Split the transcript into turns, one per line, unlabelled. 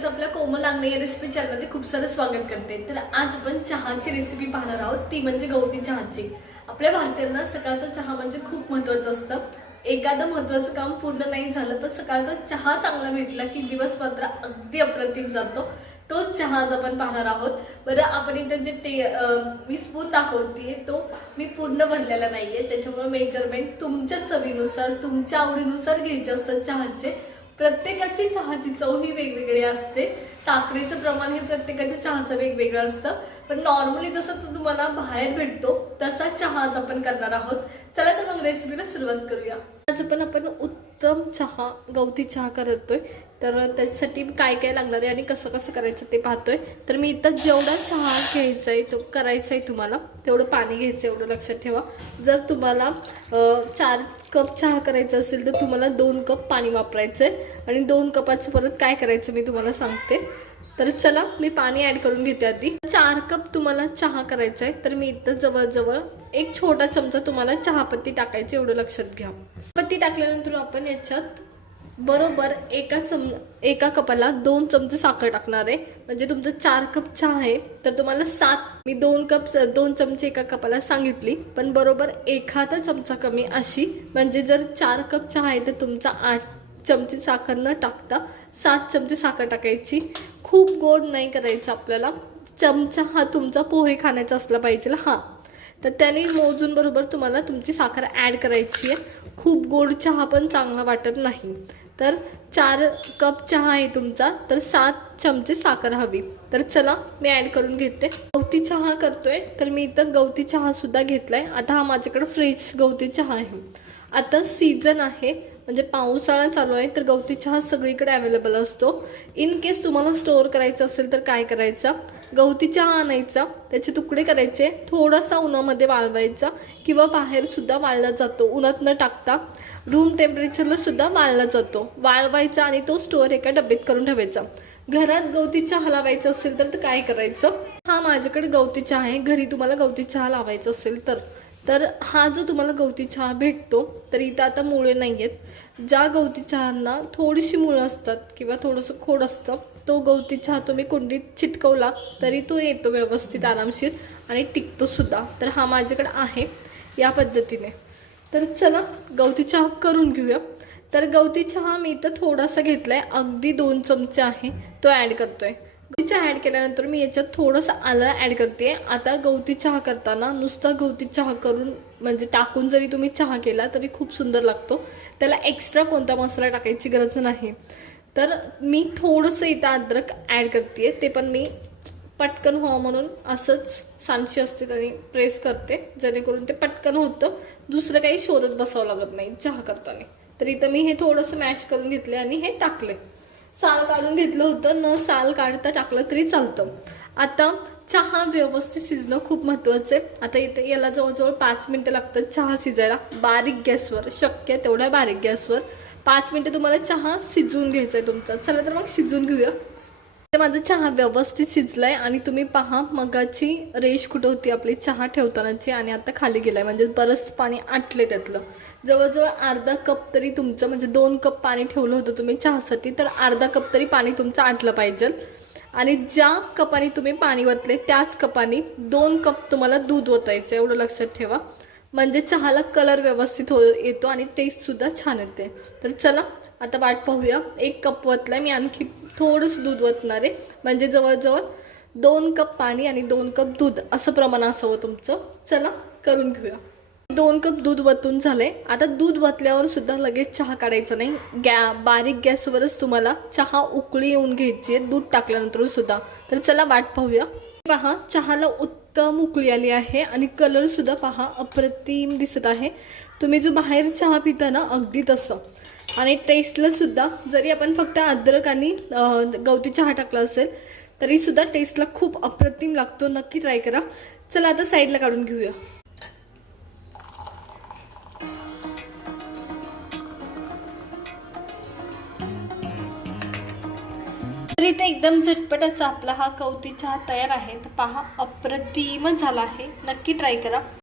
सगळ्यांचं आपल्या कोमल अंगण या रेसिपी चॅनलमध्ये खूप सारं स्वागत करते. तर आज आपण चहाची रेसिपी पाहणार आहोत. ती म्हणजे गवती चहाची. आपल्या भारतीयांना सकाळचा चहा म्हणजे खूप महत्वाचं असतं. एखादं महत्वाचं काम पूर्ण नाही झालं पण सकाळचा चहा चांगला भेटला की दिवस मात्र अगदी अप्रतिम जातो. तो चहा आज आपण पाहणार आहोत. बरं आपण इथे जे ते मी स्पून दाखवते तो मी पूर्ण भरलेला नाहीये. त्याच्यामुळे मेजरमेंट तुमच्या चवीनुसार तुमच्या आवडीनुसार घ्यायचे असतात चहाचे. प्रत्येकाची चहाची चव ही वेगवेगळी असते. साखरेचं प्रमाण हे प्रत्येकाच्या चहाचं वेगवेगळं असतं. पण नॉर्मली जसं तो तुम्हाला बाहेर भेटतो तसा चहा आज आपण करणार आहोत. चला तर मग रेसिपीला सुरुवात करूया. आज पण आपण उत्तम चहा गवती चहा करतोय. तर त्याच्यासाठी काय काय लागणार आहे आणि कसं कसं करायचं ते पाहतोय. तर मी इथं जेवढा चहा घ्यायचा आहे तो करायचा आहे तुम्हाला. तेवढं पाणी घ्यायचं एवढं लक्षात ठेवा. जर तुम्हाला चार कप चहा करायचा असेल तर तुम्हाला दोन कप पाणी वापरायचं आहे. आणि दोन कपाचं परत काय करायचं मी तुम्हाला सांगते. तर चला मी पाणी ऍड करून घेते आधी. चार कप तुम्हाला चहा करायचा आहे. तर मी इथं जवळजवळ एक छोटा चमचा तुम्हाला चहापत्ती टाकायची एवढं लक्षात घ्या. पत्ती टाकल्यानंतर आपण याच्यात बरोबर एका चम एका कपाला दोन चमचे साखर टाकणार आहे. म्हणजे तुमचं चार कप चहा आहे. तर तुम्हाला सात मी दोन कप दोन चमचे एका कपाला सांगितली. पण बरोबर एखादा चमचा कमी अशी म्हणजे जर चार कप चहा आहे तर तुमचा आठ चमचे साखर न टाकता सात चमचे साखर टाकायची. खूप गोड नाही करायचं आपल्याला. चमचा हा तुमचा पोहे खाण्याचा असला पाहिजे. हा. तर त्याने मोजून बरोबर तुम्हाला तुमची साखर ॲड करायची आहे. खूप गोड चहा पण चांगला वाटत नाही. तर चार कप चहा आहे तुमचा तर सात चमचे साखर हवी. तर चला मी ॲड करून घेते. गवती चहा करतोय तर मी इथं गवती चहा सुद्धा घेतलाय. आता हा माझ्याकडे फ्रेश गवती चहा आहे. आता सीझन आहे. म्हणजे पावसाळा चालू आहे तर गवती चहा सगळीकडे अवेलेबल असतो. इन केस तुम्हाला स्टोअर करायचा असेल तर काय करायचं? गवती चहा आणायचा. त्याचे तुकडे करायचे. थोडासा उन्हामध्ये वाळवायचा किंवा बाहेरसुद्धा वाळला जातो. उन्हात न टाकता रूम टेम्परेचरला सुद्धा वाळला जातो. वाळवायचा आणि तो स्टोअर एका डब्यात करून ठेवायचा. घरात गवती चहा लावायचा असेल तर काय करायचं? हा माझ्याकडे गवती चहा आहे. घरी तुम्हाला गवती चहा लावायचं असेल तर. तर हा जो तुम्हाला गवती चहा भेटतो तर इथं आता मुळे नाही आहेत ज्या गवती चहांना थोडीशी मुळं असतात किंवा थोडंसं खोड असतं तो गवती चहा तुम्ही कुंडीत चिटकवला तरी तो येतो व्यवस्थित आरामशीर आणि टिकतो सुद्धा. तर हा माझ्याकडे आहे या पद्धतीने. तर चला गवती चहा करून घेऊया. तर गवती चहा मी इथं थोडासा घेतला आहे अगदी दोन चमचे आहे तो ॲड करतो आहे गवती चहा ॲड केल्यानंतर मी याच्यात थोडंसं आलं ॲड करते. आता गवती चहा करताना नुसता गवती चहा करून म्हणजे टाकून जरी तुम्ही चहा केला तरी खूप सुंदर लागतो. त्याला एक्स्ट्रा कोणता मसाला टाकायची गरज नाही. तर मी थोडंसं इथं अद्रक ॲड करते. ते पण मी पटकन व्हावं म्हणून असंच सांची असते आणि प्रेस करते. जेणेकरून ते पटकन होतं. दुसरं काही शोधत बसावं लागत नाही चहा करताना. तर इथं मी हे थोडंसं मॅश करून घेतले आणि हे टाकले साल काढून घेतलं होतं. न साल काढता टाकलं तरी चालतं. आता चहा व्यवस्थित शिजणं खूप महत्त्वाचं आहे. आता इथे याला जवळजवळ पाच मिनटं लागतात चहा शिजायला. बारीक गॅसवर शक्य आहे तेवढ्या बारीक गॅसवर. पाच मिनटं तुम्हाला चहा शिजवून घ्यायचा आहे तुमचा. चला तर मग शिजवून घेऊया. माझा चहा व्यवस्थित शिजलाय आणि तुम्ही पहा मगाची रेश कुठं होती आपली चहा ठेवतानाची आणि आता खाली गेलाय. म्हणजे बरंच पाणी आटले त्यातलं. जवळजवळ अर्धा कप तरी तुमचं म्हणजे दोन कप पाणी ठेवलं होतं तुम्ही चहासाठी तर अर्धा कप तरी पाणी तुमचं आटलं पाहिजे. आणि ज्या कपाने तुम्ही पाणी वतले त्याच कपाने दोन कप तुम्हाला दूध ओतायचं एवढं लक्षात ठेवा. म्हणजे चहाला कलर व्यवस्थित हो येतो आणि टेस्टसुद्धा छान येते. तर चला आता वाट पाहूया. एक कप वतलाय मी आणखी थोडंसं दूध वतणार. आहे म्हणजे जवळजवळ दोन कप पाणी आणि दोन कप दूध असं प्रमाण असावं तुमचं. चला करून घेऊया. दोन कप दूध वतून झालंय. आता दूध वतल्यावर सुद्धा लगेच चहा काढायचा नाही. गॅ बारीक गॅसवरच तुम्हाला चहा उकळी येऊन घ्यायची आहे दूध टाकल्यानंतर सुद्धा. तर चला वाट पाहूया. पहा चहाला उत्तम उकळी आली आहे आणि कलरसुद्धा पहा अप्रतिम दिसत आहे. तुम्ही जो बाहेर चहा पिता ना अगदी तसं. आणि टेस्टला सुद्धा जरी आपण फक्त अद्रक आणि गवती चहा टाकला असेल तरी सुद्धा टेस्टला खूप अप्रतिम लागतो. नक्की ट्राय करा. चला आता साईडला काढून घेऊया. इथे एकदम झटपट असा आपला हा कवती चहा तयार आहे. तर पहा अप्रतिमच झाला आहे. नक्की ट्राय करा.